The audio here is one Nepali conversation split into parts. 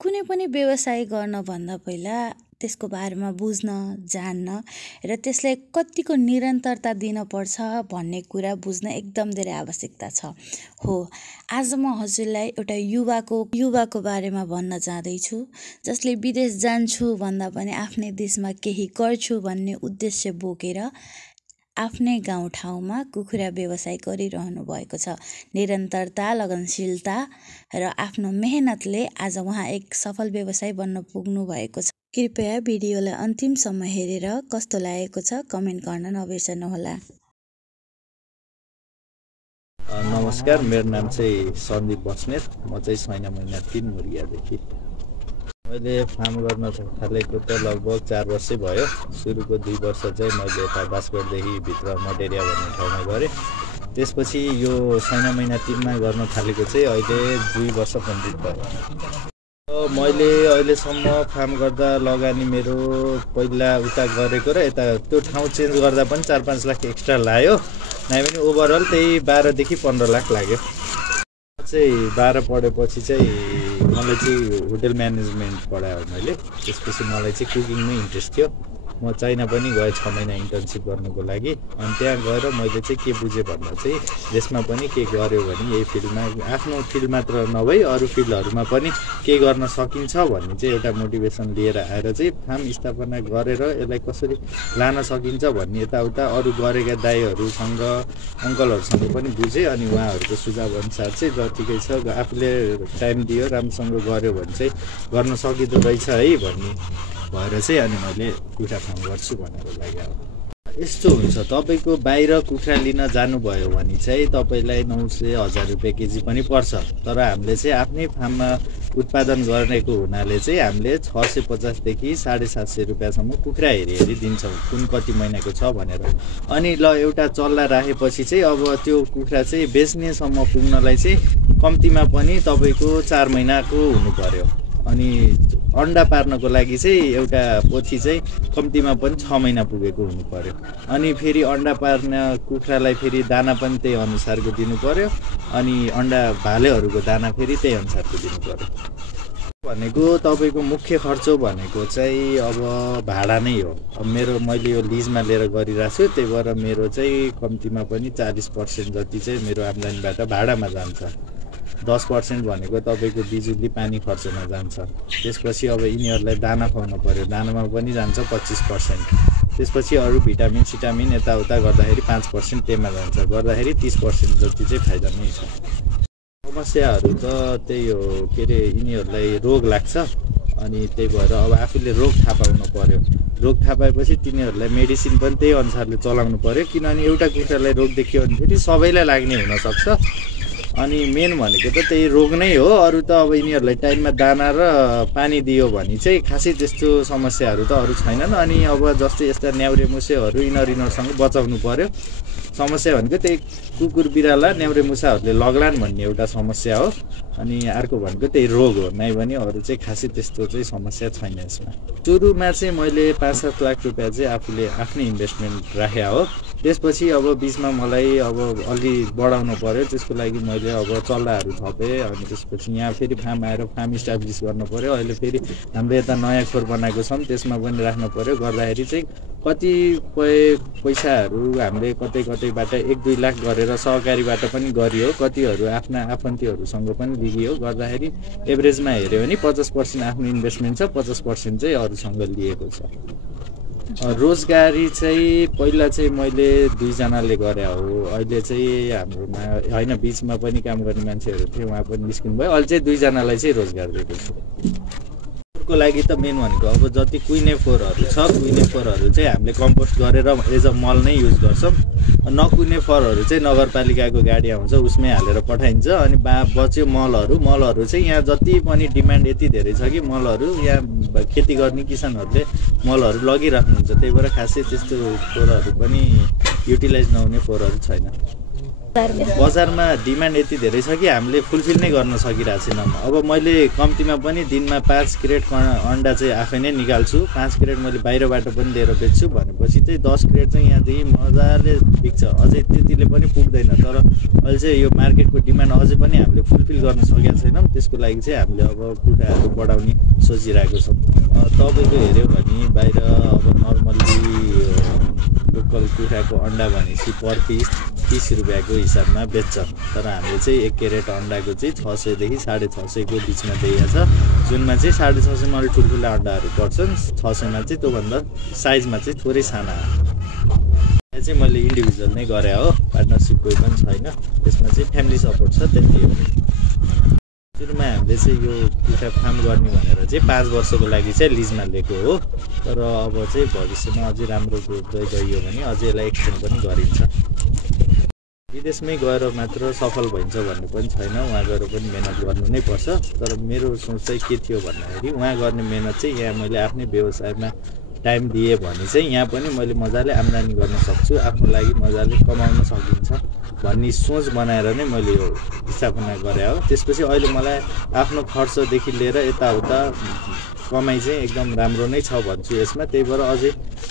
कुनै पनि व्यवसाय गर्नभन्दा पहिला त्यसको बारेमा बुझ्न, जान्न र त्यसलाई कतिको निरन्तरता दिनपर्छ भन्ने कुरा बुझ्न एकदम धेरै आवश्यकता छ। हो, आज म हजुरलाई एउटा युवाको बारेमा भन्न जाँदैछु, जसले विदेश जान्छु भन्दा पनि आफ्नै देशमा केही गर्छु भन्ने उद्देश्य बोकेर आफ्नै गाउँठाउँमा कुखुरा व्यवसाय गरिरहनु भएको छ। निरन्तरता, लगनशीलता र आफ्नो मेहनतले आज उहाँ एक सफल व्यवसायी बन्न पुग्नु भएको छ। कृपया भिडियोलाई अन्तिमसम्म हेरेर कस्तो लागेको छ कमेन्ट गर्न नबिर्सनुहोला। नमस्कार, मेरो नाम चाहिँ सन्दीप बस्नेत। म चाहिँ छैन महिना 3 मुर्गियादेखि। मैले फार्म गर्न थालेको त लगभग 4 वर्षै भयो। सुरुको 2 वर्ष चाहिँ मैले यता बास्कोटदेखि भित्र मटेरिया भन्ने ठाउँमा गरेँ। त्यसपछि यो छैन महिना 3 मा गर्न थालेको चाहिँ अहिले 2 वर्ष कम्प्लिट भयो। मैले अहिलेसम्म फार्म गर्दा लगानी मेरो पहिला उता गरेको र यता त्यो ठाउँ चेन्ज गर्दा पनि 4-5 लाख एक्स्ट्रा लाग्यो। नै पनि ओभरअल त्यही 12 देखि 15 लाख लाग्यो। चाहिँ 12 पढेपछि चाहिँ मलाई चाहिँ होटल म्यानेजमेन्ट पढायो मैले। त्यसपछि मलाई चाहिँ कुकिङमै इन्ट्रेस्ट थियो। म चाइना पनि गएँ 6 महिना इन्टर्नसिप गर्नुको लागि। अनि त्यहाँ गएर मैले चाहिँ के बुझेँ भन्दा चाहिँ देशमा पनि के गर्यो भने यही फिल्डमा आफ्नो फिल्ड मात्र नभई अरू फिल्डहरूमा पनि के गर्न सकिन्छ भन्ने चाहिँ एउटा मोटिभेसन लिएर आएर चाहिँ फार्म स्थापना गरेर यसलाई कसरी लान सकिन्छ भन्ने यताउता अरू गरेका दाइहरूसँग अङ्कलहरूसँग पनि बुझेँ। अनि उहाँहरूको सुझाव अनुसार चाहिँ जतिकै छ आफूले टाइम दियो राम्रोसँग गर्यो भने चाहिँ गर्न सकिँदो रहेछ है भन्ने भएर चाहिँ अनि मैले कुखुरा फार्म गर्छु भनेर लाग्यो। यस्तो हुन्छ, तपाईँको बाहिर कुखुरा लिन जानुभयो भने चाहिँ तपाईँलाई 900-1000 रुपियाँ केजी पनि पर्छ। तर हामीले चाहिँ आफ्नै फार्ममा उत्पादन गरेको हुनाले चाहिँ हामीले 650 देखि 750 रुपियाँसम्म कुखुरा हेरी दिन्छौँ, कुन कति महिनाको छ भनेर। अनि ल एउटा चल्ला राखेपछि चाहिँ अब त्यो कुखुरा चाहिँ बेच्नेसम्म पुग्नलाई चाहिँ कम्तीमा पनि तपाईँको 4 महिनाको हुनु पर्यो। अनि अन्डा पार्नको लागि चाहिँ एउटा पोथी चाहिँ कम्तीमा पनि 6 महिना पुगेको हुनु पर्यो। अनि फेरि अन्डा पार्न कुखुरालाई फेरि दाना पनि त्यही अनुसारको दिनु पर्यो। अनि अन्डा भालेहरूको दाना फेरि त्यही अनुसारको दिनु पर्यो। भनेको तपाईँको मुख्य खर्च भनेको चाहिँ अब भाडा नै हो। अब मैले यो लिजमा लिएर गरिरहेको छु, त्यही भएर मेरो चाहिँ कम्तीमा पनि 40% जति चाहिँ मेरो आम्दानीबाट भाडामा जान्छ। 10% भनेको तपाईँको बिजुली पानी खर्चमा जान्छ। त्यसपछि अब यिनीहरूलाई दाना खुवाउनु पर्यो, दानामा पनि जान्छ 25%। त्यसपछि अरू भिटामिन सिटामिन यताउता गर्दाखेरि 5% त्यहीमा जान्छ। गर्दाखेरि 30% जति चाहिँ फाइदा नै छ। समस्याहरू त त्यही हो, के अरे यिनीहरूलाई रोग लाग्छ। अनि त्यही भएर अब आफूले रोग थाहा पाउनु पर्यो। रोग थाहा पाएपछि तिनीहरूलाई मेडिसिन पनि त्यही अनुसारले चलाउनु पर्यो। किनभने एउटा कुखुरालाई रोग देखियो भने फेरि सबैलाई लाग्ने हुनसक्छ। अनि मेन भनेको त त्यही रोग नै हो। अरू त अब यिनीहरूलाई टाइममा दाना र पानी दियो भने चाहिँ खासै त्यस्तो समस्याहरू त अरू छैनन्। अनि अब जस्तै यस्ता न्याउरे मुसेहरू यिनीहरूसँग बचाउनु पर्यो। समस्या भनेको त्यही कुकुर बिराला न्याउरे मुसाहरूले लग्लान् भन्ने एउटा समस्या हो। अनि अर्को भनेको त्यही रोग हो, नै भने अरू चाहिँ खासै त्यस्तो चाहिँ समस्या छैन यसमा। सुरुमा चाहिँ मैले 5-7 लाख रुपियाँ चाहिँ आफूले आफ्नै इन्भेस्टमेन्ट राखेको हो। त्यसपछि अब बिचमा मलाई अब अलि बढाउनु पर्यो, त्यसको लागि मैले अब चल्लाहरू थपेँ। अनि त्यसपछि यहाँ फेरि फार्म आएर फार्म इस्टाब्लिस गर्नु पर्यो। अहिले फेरि हामीले यता नयाँ खोर बनाएको छौँ, त्यसमा पनि राख्नु पर्यो। गर्दाखेरि चाहिँ कतिपय पैसाहरू हामीले कतैबाट 1-2 लाख गरेर सहकारीबाट पनि गरियो, कतिहरू आफ्ना आफन्तीहरूसँग पनि लिइयो। गर्दाखेरि एभरेजमा हेऱ्यो भने 50% आफ्नो इन्भेस्टमेन्ट छ, 50% चाहिँ अरूसँग लिएको छ। रोजगारी चाहिँ पहिला चाहिँ मैले 2 जनाले गरे हो। अहिले चाहिँ हाम्रोमा होइन, बिचमा पनि काम गर्ने मान्छेहरू थिए, उहाँ पनि निस्किनु भयो। अहिले चाहिँ 2 जनालाई चाहिँ रोजगार दिएको छु। को लागि त मेन भनेको अब जति कुइने फोरहरू छ, कुइने फोरहरू चाहिँ हामीले कम्पोस्ट गरेर एज अ मल नै युज गर्छौँ। नकुइने फोरहरू चाहिँ नगरपालिकाको गाडी आउँछ, उसमै हालेर पठाइन्छ। अनि बच्यो मलहरू चाहिँ यहाँ जति पनि डिमान्ड यति धेरै छ कि मलहरू यहाँ खेती गर्ने किसानहरूले मलहरू लगिराख्नुहुन्छ। त्यही भएर खासै त्यस्तो फोरहरू पनि युटिलाइज नहुने फोरहरू छैन। बजारमा डिमान्ड यति धेरै छ कि हामीले फुलफिल नै गर्न सकिरहेको छैनौँ। अब मैले कम्तीमा पनि दिनमा 5 क्रेट अन्डा चाहिँ आफै नै निकाल्छु, 5 क्रेट मैले बाहिरबाट पनि लिएर बेच्छु भनेपछि चाहिँ 10 क्रेट चाहिँ यहाँदेखि मजाले बिक्छ। अझै त्यतिले पनि पुग्दैन, तर अहिले चाहिँ यो मार्केटको डिमान्ड अझै पनि हामीले फुलफिल गर्न सकेका छैनौँ। त्यसको लागि चाहिँ हामीले अब कुखुराहरू बढाउने सोचिरहेको छौँ। तपाईँको हेऱ्यो भने बाहिर अब नर्मल्ली लोकल कुखुराको अन्डा भनेपछि पर पिस 30 रुपियाँको हिसाबमा बेच्छ, तर हामीले चाहिँ 1 क्यारेट अन्डाको चाहिँ 600 देखि 650 को बिचमा दिएको छ, जुनमा चाहिँ 650 मा ठुल्ठुला अन्डाहरू पर्छन्, 600 मा चाहिँ त्योभन्दा साइजमा चाहिँ थोरै साना। यहाँ चाहिँ मैले इन्डिभिजुअल नै गरे हो, पार्टनरसिप कोही पनि छैन, त्यसमा चाहिँ फ्यामिली सपोर्ट छ, त्यति हो। सुरुमा हामीले चाहिँ यो कुखुरा फार्म गर्ने भनेर चाहिँ 5 वर्षको लागि चाहिँ लिजमा लिएको हो, तर अब चाहिँ भविष्यमा अझै राम्रो ग्रोथ गइयो भने अझै यसलाई एक्सटेन्ड पनि गरिन्छ। विदेशमै गएर मात्र सफल भइन्छ भन्ने पनि छैन, उहाँ गएर पनि मेहनत गर्नु नै पर्छ। तर मेरो सोच चाहिँ के थियो भन्दाखेरि उहाँ गर्ने मेहनत चाहिँ यहाँ मैले आफ्नै व्यवसायमा टाइम दिएँ भने चाहिँ यहाँ पनि मैले मजाले आम्दानी गर्न सक्छु, आफ्नो लागि मजाले कमाउन सकिन्छ भन्ने सोच बनाएर नै मैले यो स्थापना गरेँ हो। त्यसपछि अहिले मलाई आफ्नो खर्चदेखि लिएर यताउता कमाइ चाहिँ एकदम राम्रो नै छ भन्छु यसमा। त्यही भएर अझै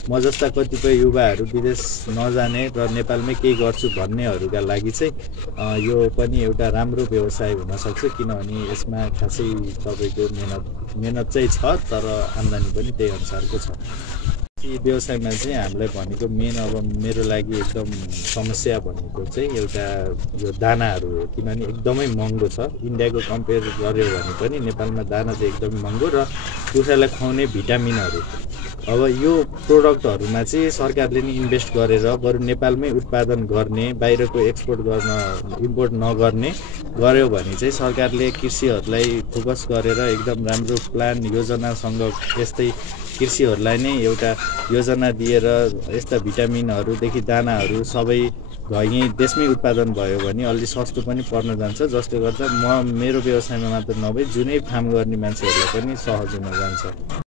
म जस्ता कतिपय युवाहरू विदेश नजाने र नेपालमै केही गर्छु भन्नेहरूका लागि चाहिँ यो पनि एउटा राम्रो व्यवसाय हुनसक्छ, किनभने यसमा खासै तपाईँको मेहनत चाहिँ छ, तर आम्दानी पनि त्यही अनुसारको छ। व्यवसायमा चाहिँ हामीलाई भनेको मेन अब मेरो लागि एकदम समस्या भनेको चाहिँ एउटा यो दानाहरू हो, किनभने एकदमै महँगो छ। इन्डियाको कम्पेयर गर्यो भने पनि नेपालमा दाना चाहिँ एकदमै महँगो र कुखुरालाई खुवाउने भिटामिनहरू, अब यो प्रोडक्टहरूमा चाहिँ सरकारले नि इन्भेस्ट गरेर बरु नेपालमै उत्पादन गर्ने, बाहिरको एक्सपोर्ट गर्न इम्पोर्ट नगर्ने गर्यो भने चाहिँ सरकारले कृषिहरूलाई फोकस गरेर एकदम राम्रो प्लान योजनासँग यस्तै कृषिहरूलाई नै एउटा योजना दिएर यस्ता भिटामिनहरूदेखि दानाहरू सबै यहीँ देशमै उत्पादन भयो भने अलि सस्तो पनि पर्न जान्छ, जसले गर्दा मेरो व्यवसायमा मात्र नभई जुनै फार्म गर्ने मान्छेहरूलाई पनि सहज हुन जान्छ।